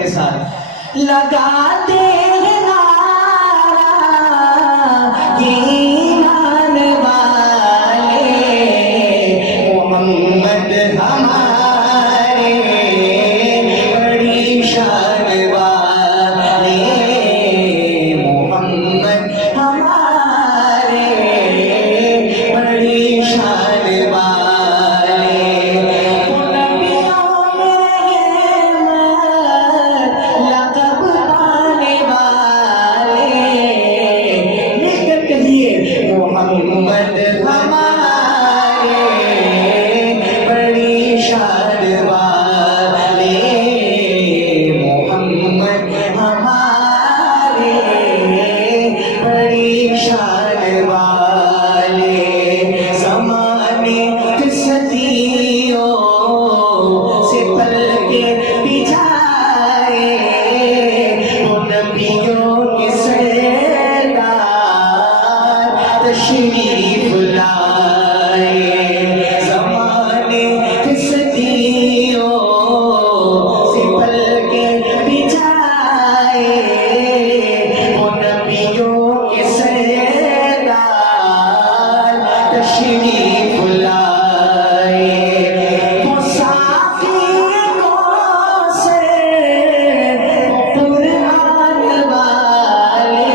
के साथ लगाते हैं नारा ये ईमान वाले, मोहम्मद हमारे बड़ी शान वाले, मोहम्मद हमारे बड़ी शान वाले, नबियों में लक़ब पाने वाले, मिलकर कहिए मोहम्मद हमारे बड़ी शान वाले, मोहम्मद हमारे बड़ी शान वाले, ज़माने की सदियों से पल के बिछाए, वो नबियों के सरदार तशरीफ लाए, ज़माने की सदियों से पल के बिछाए, वो नबियों के सरदार तशरीफ लाए, वो साकियों से कुरान वाले,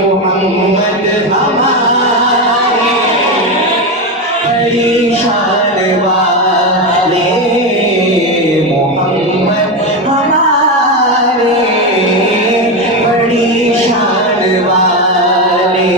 मोहम्मद हमारे बड़ी शान वाले, मोहम्मद हमारे बड़ी शान वाले,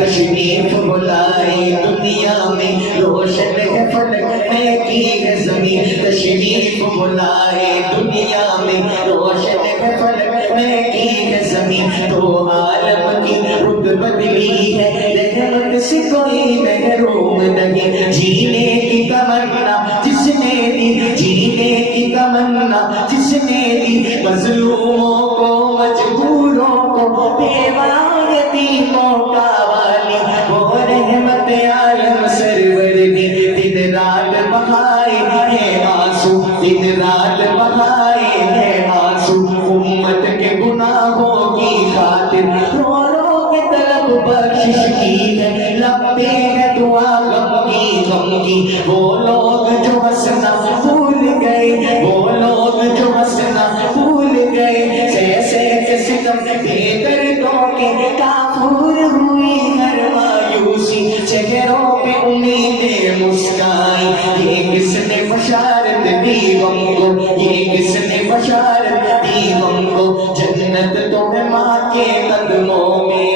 तशरीफ बुलाए दुनिया में रोशन है फलक में की है ज़मीन, तशरीफ बुलाए दुनिया में रोशन है फलक में की है ज़मीन, तो आलम की रुत बदली है रहमत से कोई महरूम नहीं, जीने की तमन्ना जिसने दी, जीने की तमन्ना जिसने दी, मजलूमों को मजबूरों को बेवा यतीमों का वाली, वो रहमत आलम सरवर ने दिन रात बहाए हैं आंसू, दिन रात बहाए हैं आंसू, उम्मत के गुनाहों की खातिर रो रो के तलब बख्शिश की है, लगते हैं दुआ गम की, वो लोग जो हंसना भूल गए, वो लोग जो हंसना भूल गए, जैसे के सितम बेदर्दों के काफूर हुई हर मायूसी, चेहरों पे उम्मीदें मुस्काई, ये किसने बशारत दी हमको, ये किसने बशारत दी हमको, जन्नत तो है माँ के कदमों में,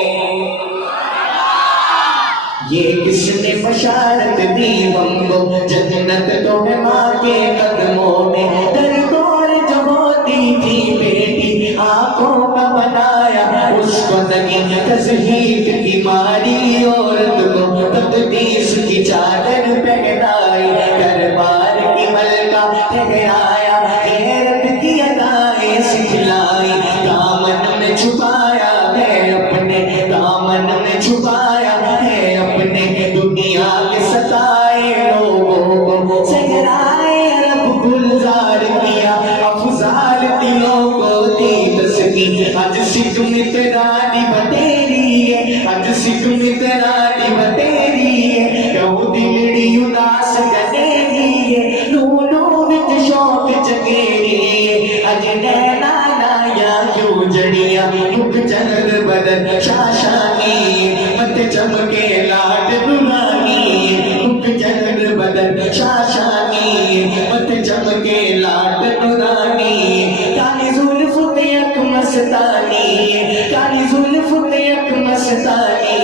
ये किसने बशारत दी हमको, जन्नत तो है माँ के कदमों में, दरदोर जो होती थी बेटी आंखों का बनाया उसको लगी तज़हीक की मारी औरत को तकदीस की चादर पहनाई, दरबार की मलका ठहराया गैरत की अदाएं सिखलाई, दामन में छुपाया है अपने, दामन में छुपाया है अपने, दुनिया के सताए लोगों को सहराए रब गुलजार किया, अफजाल दिलों को दी तस्कीन, आज सिकुम तेरानी बतेरी है, आज सिकुम तेरानी बतेरी है, क्यों दिलड़ी उदास गनेरी है, नूनू विच शौक जगेरी है, आज नैना नाया क्यों जड़िया, मुख चंद बदन शाशानी, मत चमके लाड दुलानी, मुख चंद बदन शाशानी, मत चमके लाड दुलानी, काली जुल्फ पे अक मस्तानी, काली जुल्फ पे अक मस्तानी,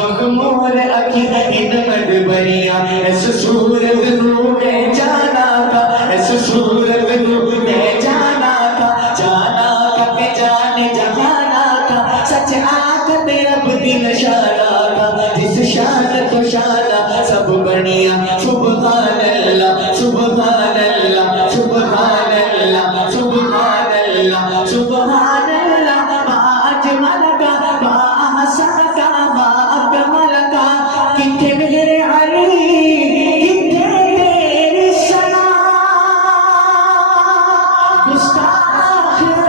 मखमूर अखी हिदमत भरिया, ऐसे सूरत नूर में जाना था, ऐसे सूरत नूर में जाना था, जाना था के जाने जहाना था, सच आँख पे रब की नशाना था, जिस शान को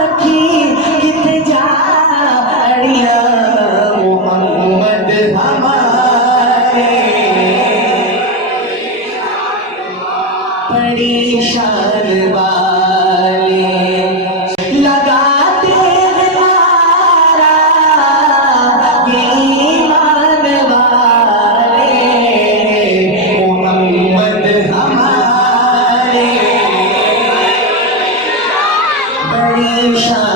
रखी कित जा अड़िया मोहम्मद हमारे बड़ी शान वाले लगाते हैं नारा ये ईमान वाले मोहम्मद हमारे बड़ी शान